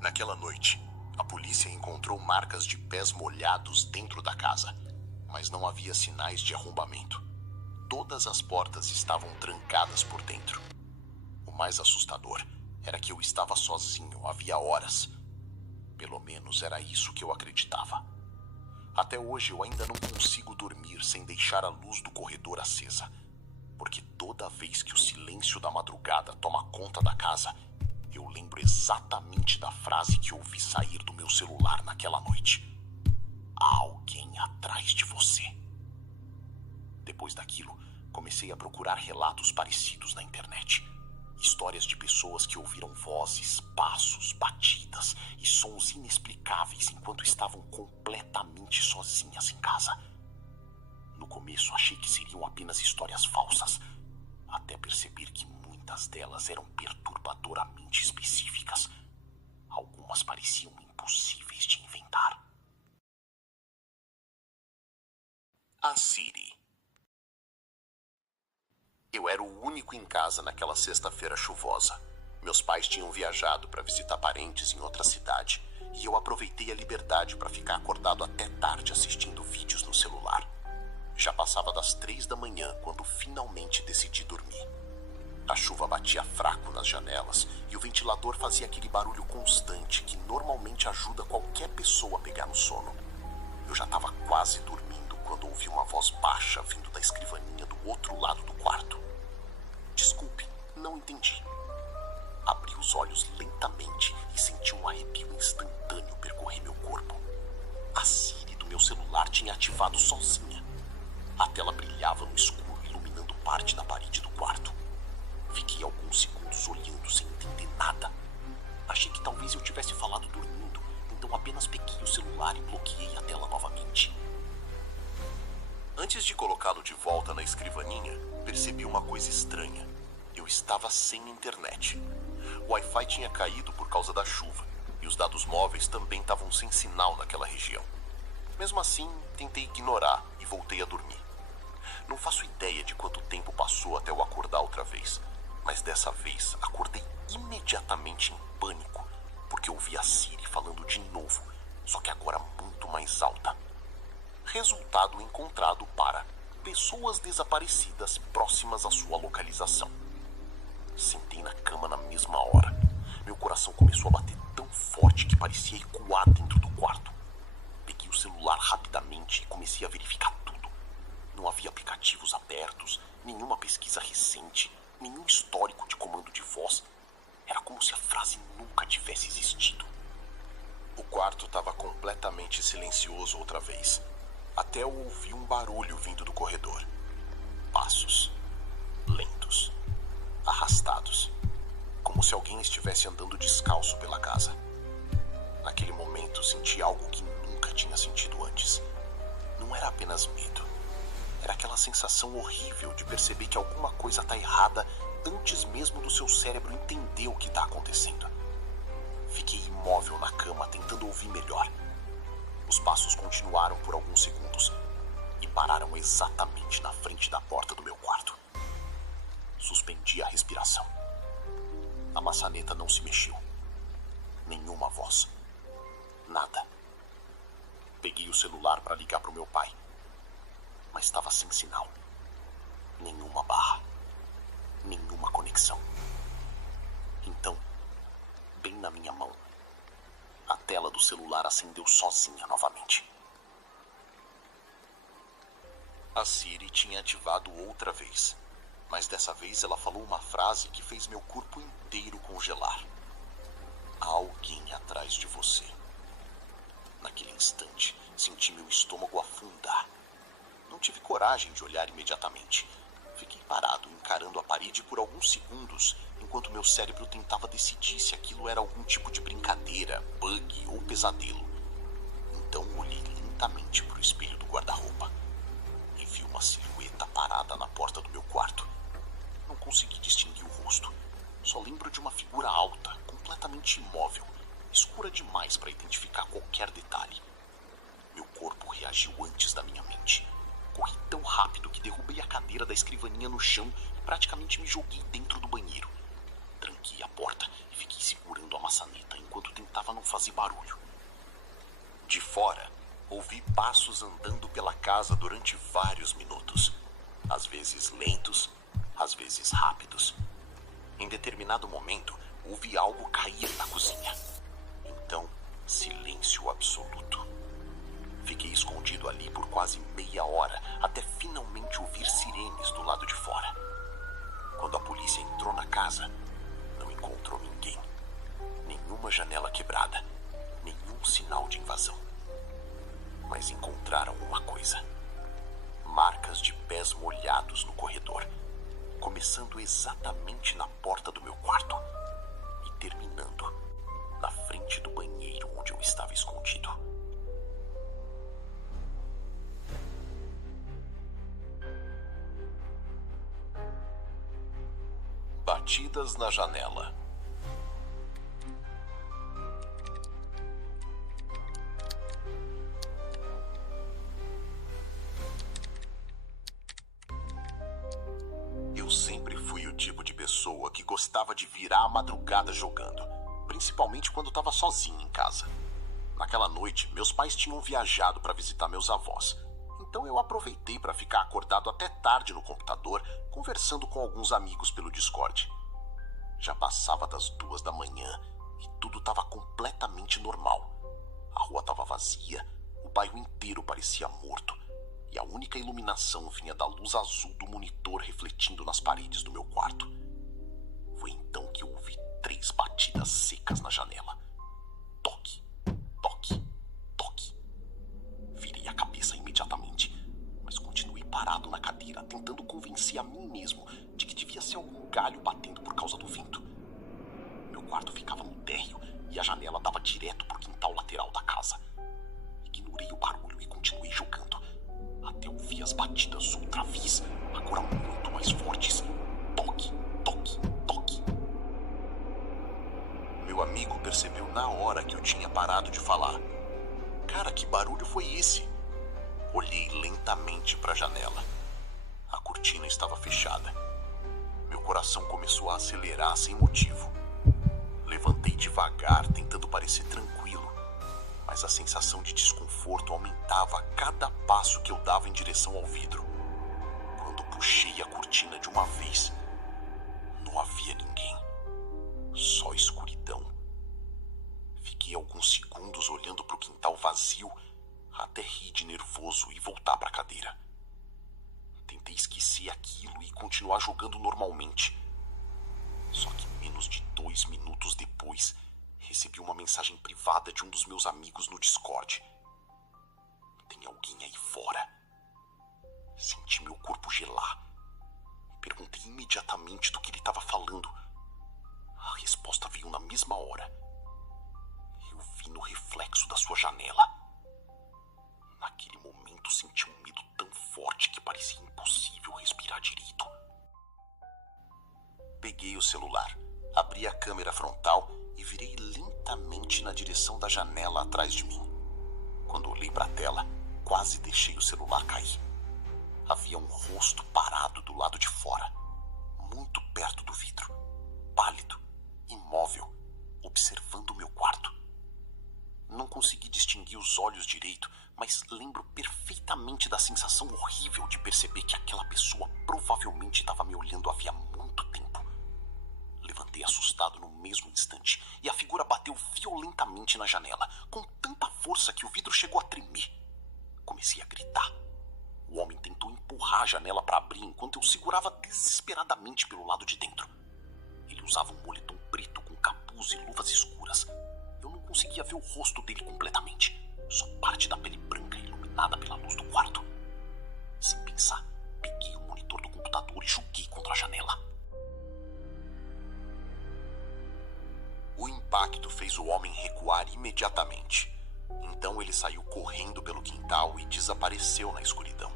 Naquela noite, a polícia encontrou marcas de pés molhados dentro da casa, mas não havia sinais de arrombamento. Todas as portas estavam trancadas por dentro. O mais assustador era que eu estava sozinho havia horas. Pelo menos era isso que eu acreditava. Até hoje eu ainda não consigo dormir sem deixar a luz do corredor acesa, porque toda vez que o silêncio da madrugada toma conta da casa, eu lembro exatamente da frase que ouvi sair do meu celular naquela noite. Há alguém atrás de você. Depois daquilo, comecei a procurar relatos parecidos na internet. Histórias de pessoas que ouviram vozes, passos, batidas e sons inexplicáveis enquanto estavam completamente sozinhas em casa. No começo achei que seriam apenas histórias falsas, até perceber que muitas delas eram perturbadoramente específicas. Algumas pareciam impossíveis de inventar. A Siri. Eu era o único em casa naquela sexta-feira chuvosa. Meus pais tinham viajado para visitar parentes em outra cidade e eu aproveitei a liberdade para ficar acordado até tarde assistindo vídeos no celular. Já passava das 3 da manhã quando finalmente decidi dormir. A chuva batia fraco nas janelas e o ventilador fazia aquele barulho constante que normalmente ajuda qualquer pessoa a pegar no sono. Eu já estava quase dormindo quando ouvi uma voz baixa vindo da escrivaninha do outro lado do quarto. Desculpe, não entendi. Abri os olhos lentamente e senti um arrepio instantâneo percorrer meu corpo. A Siri do meu celular tinha ativado sozinha. A tela brilhava no escuro, iluminando parte da parede do quarto. Fiquei alguns segundos olhando sem entender nada. Achei que talvez eu tivesse falado dormindo, então apenas peguei o celular e bloqueei a tela novamente. Antes de colocá-lo de volta na escrivaninha, percebi uma coisa estranha. Eu estava sem internet. O Wi-Fi tinha caído por causa da chuva, e os dados móveis também estavam sem sinal naquela região. Mesmo assim, tentei ignorar e voltei a dormir. Não faço ideia de quanto tempo passou até eu acordar outra vez, mas dessa vez acordei imediatamente em pânico, porque ouvi a Siri falando de novo, só que agora muito mais alta. Resultado encontrado para pessoas desaparecidas próximas à sua localização. Sentei na cama na mesma hora. Meu coração começou a bater tão forte que parecia ecoar dentro do quarto. Peguei o celular rapidamente e comecei a verificar tudo. Não havia aplicativos abertos, nenhuma pesquisa recente, nenhum histórico de comando de voz. Era como se a frase nunca tivesse existido. O quarto estava completamente silencioso outra vez. Até eu ouvi um barulho vindo do corredor. Passos. Lentos. Arrastados. Como se alguém estivesse andando descalço pela casa. Naquele momento senti algo que nunca tinha sentido antes. Não era apenas medo. Era aquela sensação horrível de perceber que alguma coisa está errada antes mesmo do seu cérebro entender o que está acontecendo. Fiquei imóvel na cama tentando ouvir melhor. Os passos continuaram por alguns segundos e pararam exatamente na frente da porta do meu quarto. Suspendi a respiração. A maçaneta não se mexeu. Nenhuma voz. Nada. Peguei o celular para ligar para o meu pai, mas estava sem sinal. Nenhuma barra. Nenhuma conexão. Então, bem na minha mão, a tela do celular acendeu sozinha novamente. A Siri tinha ativado outra vez, mas dessa vez ela falou uma frase que fez meu corpo inteiro congelar. Há alguém atrás de você. Naquele instante, senti meu estômago afundar. Não tive coragem de olhar imediatamente. Fiquei parado, encarando a parede por alguns segundos, enquanto meu cérebro tentava decidir se aquilo era algum tipo de brincadeira, bug ou pesadelo. Então olhei lentamente para o espelho do guarda-roupa e vi uma silhueta parada na porta do meu quarto. Não consegui distinguir o rosto. Só lembro de uma figura alta, completamente imóvel, escura demais para identificar qualquer detalhe. Meu corpo reagiu antes da minha mente. Corri tão rápido que derrubei a cadeira da escrivaninha no chão e praticamente me joguei dentro do banheiro. Tranquei a porta e fiquei segurando a maçaneta enquanto tentava não fazer barulho. De fora, ouvi passos andando pela casa durante vários minutos. Às vezes lentos, às vezes rápidos. Em determinado momento, ouvi algo cair na cozinha. Então, silêncio absoluto. Fiquei escondido ali por quase meia hora, até finalmente ouvir sirenes do lado de fora. Quando a polícia entrou na casa, não encontrou ninguém. Nenhuma janela quebrada, nenhum sinal de invasão. Mas encontraram uma coisa: marcas de pés molhados no corredor, começando exatamente na porta do meu quarto e terminando na frente do banheiro onde eu estava escondido. Batidas na janela. Eu sempre fui o tipo de pessoa que gostava de virar a madrugada jogando, principalmente quando estava sozinho em casa. Naquela noite, meus pais tinham viajado para visitar meus avós, então eu aproveitei para ficar acordado até tarde no computador, conversando com alguns amigos pelo Discord. Já passava das 2 da manhã e tudo estava completamente normal. A rua estava vazia, o bairro inteiro parecia morto e a única iluminação vinha da luz azul do monitor refletindo nas paredes do meu quarto. Foi então que eu ouvi 3 batidas secas na janela. Toque, toque, toque. Virei a cabeça imediatamente, mas continuei parado na cadeira, tentando convencer a mim mesmo de que devia ser algum galho batendo por causa do vento. Meu quarto ficava no térreo e a janela dava direto pro quintal lateral da casa. Ignorei o barulho e continuei jogando, até ouvir as batidas outra vez, agora muito mais fortes. Toque, toque, toque. Meu amigo percebeu na hora que eu tinha parado de falar. Cara, que barulho foi esse? Olhei lentamente para a janela. A cortina estava fechada. Meu coração começou a acelerar sem motivo. Levantei devagar, tentando parecer tranquilo, mas a sensação de desconforto aumentava a cada passo que eu dava em direção ao vidro. Quando puxei a cortina de uma vez, não havia ninguém. Só escuridão. Fiquei alguns segundos olhando para o quintal vazio, até rir de nervoso e voltar para a cadeira. Tentei esquecer aquilo e continuar jogando normalmente. Só que menos de 2 minutos depois, recebi uma mensagem privada de um dos meus amigos no Discord. Tem alguém aí fora. Senti meu corpo gelar. Perguntei imediatamente do que ele estava falando. A resposta veio na mesma hora. Eu vi no reflexo da sua janela. Naquele momento senti um medo tão forte que parecia impossível respirar direito. Peguei o celular, abri a câmera frontal e virei lentamente na direção da janela atrás de mim. Quando olhei para a tela, quase deixei o celular cair. Havia um rosto parado do lado de fora, muito perto do vidro, pálido, imóvel, observando o meu quarto. Não consegui distinguir os olhos direito, mas lembro perfeitamente da sensação horrível de perceber que aquela pessoa provavelmente estava me olhando havia muito tempo. Levantei assustado no mesmo instante e a figura bateu violentamente na janela, com tanta força que o vidro chegou a tremer. Comecei a gritar. O homem tentou empurrar a janela para abrir enquanto eu segurava desesperadamente pelo lado de dentro. Ele usava um moletom preto com capuz e luvas escuras. Eu não conseguia ver o rosto dele completamente, só parte da pele branca iluminada pela luz do quarto. Sem pensar, peguei o monitor do computador e joguei contra a janela. O impacto fez o homem recuar imediatamente. Então ele saiu correndo pelo quintal e desapareceu na escuridão.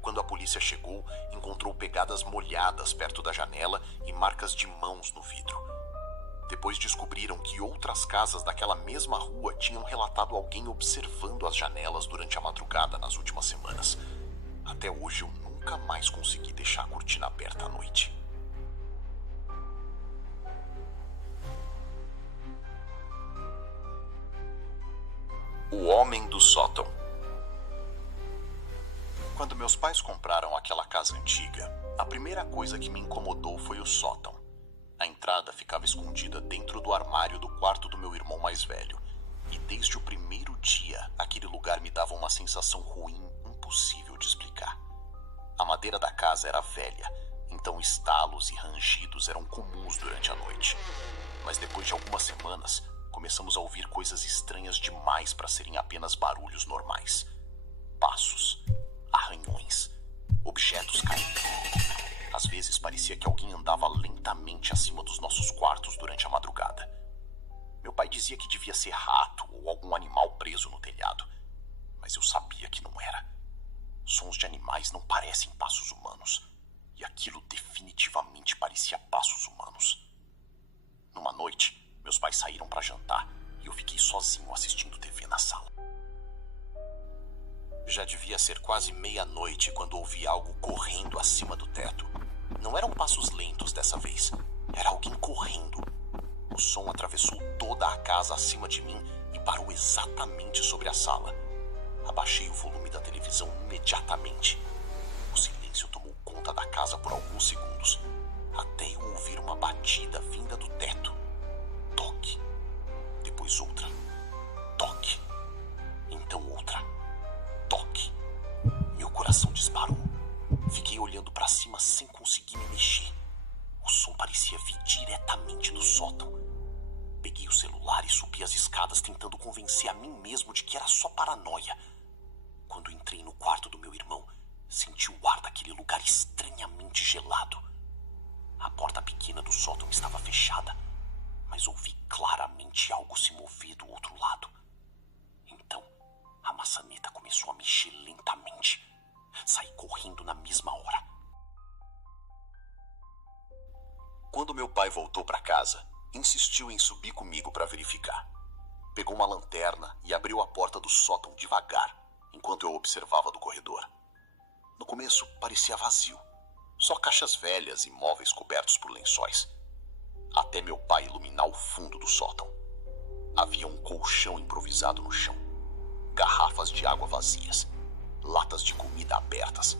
Quando a polícia chegou, encontrou pegadas molhadas perto da janela e marcas de mãos no vidro. Depois descobriram que outras casas daquela mesma rua tinham relatado alguém observando as janelas durante a madrugada nas últimas semanas. Até hoje eu nunca mais consegui deixar a cortina aberta à noite. O Homem do Sótão. Quando meus pais compraram aquela casa antiga, a primeira coisa que me incomodou foi o sótão. A entrada ficava escondida dentro do armário do quarto do meu irmão mais velho. E desde o primeiro dia, aquele lugar me dava uma sensação ruim, impossível de explicar. A madeira da casa era velha, então estalos e rangidos eram comuns durante a noite. Mas depois de algumas semanas, começamos a ouvir coisas estranhas demais para serem apenas barulhos normais. Passos, arranhões, objetos caindo. Às vezes parecia que alguém andava lentamente acima dos nossos quartos durante a madrugada. Meu pai dizia que devia ser rato ou algum animal preso no telhado, mas eu sabia que não era. Sons de animais não parecem passos humanos, e aquilo definitivamente parecia passos humanos. Numa noite, meus pais saíram para jantar e eu fiquei sozinho assistindo TV na sala. Já devia ser quase meia-noite quando ouvi algo correndo acima do teto. Não eram passos lentos dessa vez, era alguém correndo. O som atravessou toda a casa acima de mim e parou exatamente sobre a sala. Abaixei o volume da televisão imediatamente. O silêncio tomou conta da casa por alguns segundos, até eu ouvir uma batida vinda do teto. Toque. Depois outra. Toque. Então outra. Toque. Meu coração disparou. Fiquei olhando para cima sem conseguir me mexer. O som parecia vir diretamente do sótão. Peguei o celular e subi as escadas tentando convencer a mim mesmo de que era só paranoia. Quando entrei no quarto do meu irmão, senti o ar daquele lugar estranhamente gelado. A porta pequena do sótão estava fechada, mas ouvi claramente algo se mover do outro lado. Então, a maçaneta começou a mexer lentamente. Saí correndo na mesma hora. Quando meu pai voltou para casa, insistiu em subir comigo para verificar. Pegou uma lanterna e abriu a porta do sótão devagar, enquanto eu observava do corredor. No começo, parecia vazio. Só caixas velhas e móveis cobertos por lençóis. Até meu pai iluminar o fundo do sótão. Havia um colchão improvisado no chão. Garrafas de água vazias. Latas de comida abertas.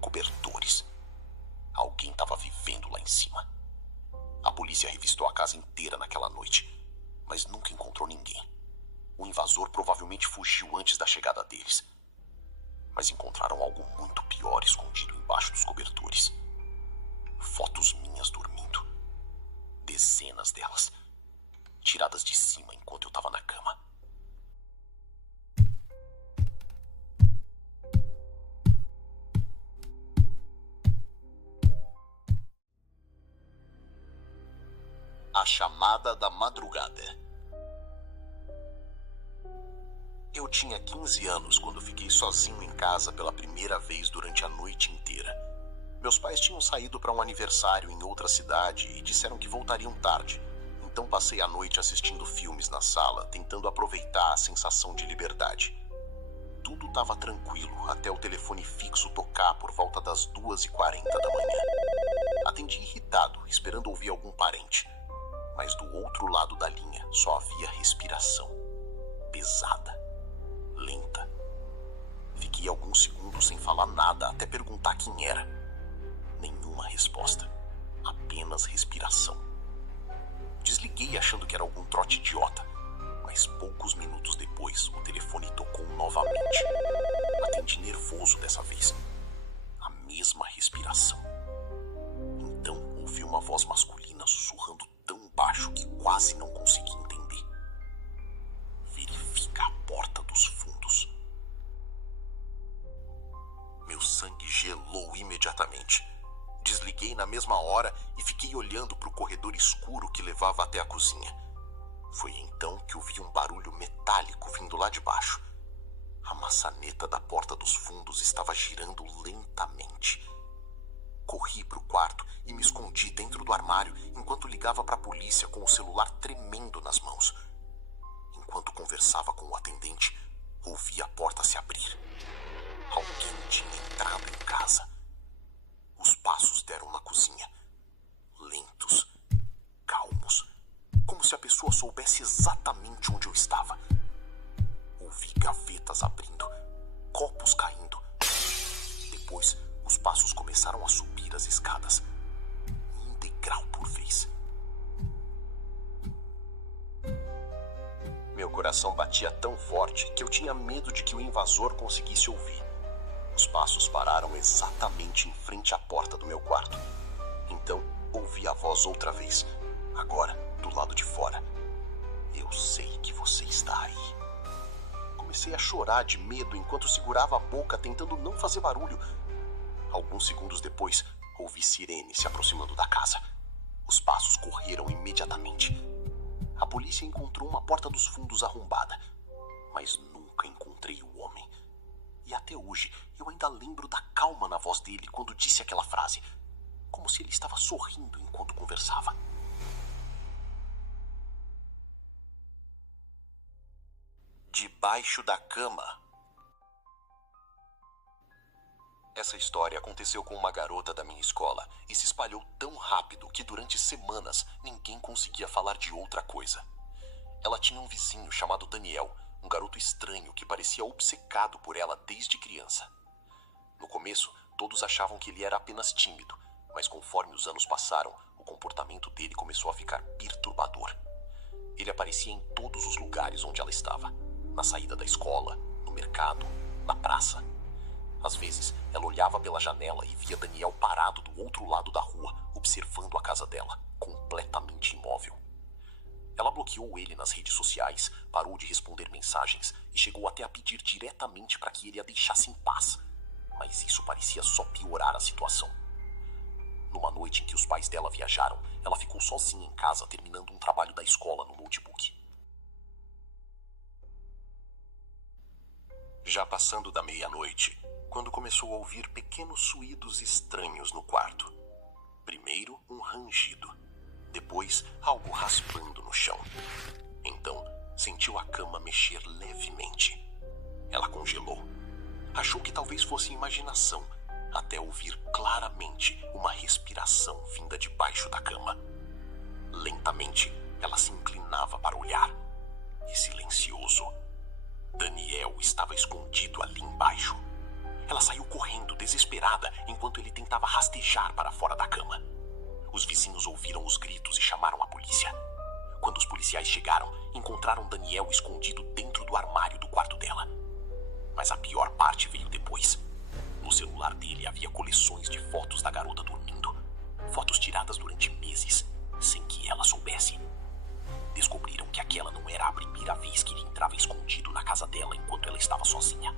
Cobertores. Alguém estava vivendo lá em cima. A polícia revistou a casa inteira naquela noite, mas nunca encontrou ninguém. O invasor provavelmente fugiu antes da chegada deles. Mas encontraram algo muito pior escondido embaixo dos cobertores. Fotos minhas dormindo. Dezenas delas. Tiradas de cima enquanto eu estava na cama. A chamada da madrugada. Eu tinha 15 anos quando fiquei sozinho em casa pela primeira vez durante a noite inteira. Meus pais tinham saído para um aniversário em outra cidade e disseram que voltariam tarde. Então passei a noite assistindo filmes na sala, tentando aproveitar a sensação de liberdade. Tudo estava tranquilo até o telefone fixo tocar por volta das 2h40 da manhã. Atendi irritado, esperando ouvir algum parente. Mas do outro lado da linha só havia respiração. Pesada. Lenta. Fiquei alguns segundos sem falar nada até perguntar quem era. Nenhuma resposta. Apenas respiração. Desliguei achando que era algum trote idiota, mas poucos minutos depois o telefone tocou novamente. Atendi nervoso dessa vez. A mesma respiração. Então ouvi uma voz masculina sussurrando tão baixo que quase não consegui entender. Verifica a porta dos fundos. Meu sangue gelou imediatamente. Desliguei na mesma hora e fiquei olhando para o corredor escuro que levava até a cozinha. Foi então que ouvi um barulho metálico vindo lá de baixo. A maçaneta da porta dos fundos estava girando lentamente. Corri para o quarto e me escondi dentro do armário enquanto ligava para a polícia com o celular tremendo nas mãos. Enquanto conversava com o atendente, ouvi a porta se abrir. Alguém tinha entrado em casa. Os passos deram na cozinha. Lentos, calmos, como se a pessoa soubesse exatamente onde eu estava. Ouvi copos caindo. Depois, os passos começaram a subir as escadas, um degrau por vez. Meu coração batia tão forte que eu tinha medo de que o invasor conseguisse ouvir. Os passos pararam exatamente em frente à porta do meu quarto. Então, ouvi a voz outra vez, agora do lado de fora. Eu sei que você está aí. Comecei a chorar de medo enquanto segurava a boca, tentando não fazer barulho. Alguns segundos depois, ouvi sirene se aproximando da casa. Os passos correram imediatamente. A polícia encontrou uma porta dos fundos arrombada, mas nunca encontrei o homem. E até hoje, eu ainda lembro da calma na voz dele quando disse aquela frase, como se ele estava sorrindo enquanto conversava. Debaixo da cama. Essa história aconteceu com uma garota da minha escola e se espalhou tão rápido que durante semanas ninguém conseguia falar de outra coisa. Ela tinha um vizinho chamado Daniel, um garoto estranho que parecia obcecado por ela desde criança. No começo, todos achavam que ele era apenas tímido, mas conforme os anos passaram, o comportamento dele começou a ficar perturbador. Ele aparecia em todos os lugares onde ela estava, na saída da escola, no mercado, na praça. Às vezes, ela olhava pela janela e via Daniel parado do outro lado da rua, observando a casa dela, completamente imóvel. Ela bloqueou ele nas redes sociais, parou de responder mensagens e chegou até a pedir diretamente para que ele a deixasse em paz. Mas isso parecia só piorar a situação. Numa noite em que os pais dela viajaram, ela ficou sozinha em casa terminando um trabalho da escola no notebook. Já passando da meia-noite, quando começou a ouvir pequenos suídos estranhos no quarto. Primeiro, um rangido. Depois, algo raspando no chão. Então, sentiu a cama mexer levemente. Ela congelou. Achou que talvez fosse imaginação, até ouvir claramente uma respiração vinda debaixo da cama. Lentamente, ela se inclinava para olhar. E silencioso, Daniel estava escondido ali embaixo. Ela saiu correndo, desesperada, enquanto ele tentava rastejar para fora da cama. Os vizinhos ouviram os gritos e chamaram a polícia. Quando os policiais chegaram, encontraram Daniel escondido dentro do armário do quarto dela. Mas a pior parte veio depois. No celular dele havia coleções de fotos da garota dormindo. Fotos tiradas durante meses, sem que ela soubesse. Descobriram que aquela não era a primeira vez que ele entrava escondido na casa dela enquanto ela estava sozinha.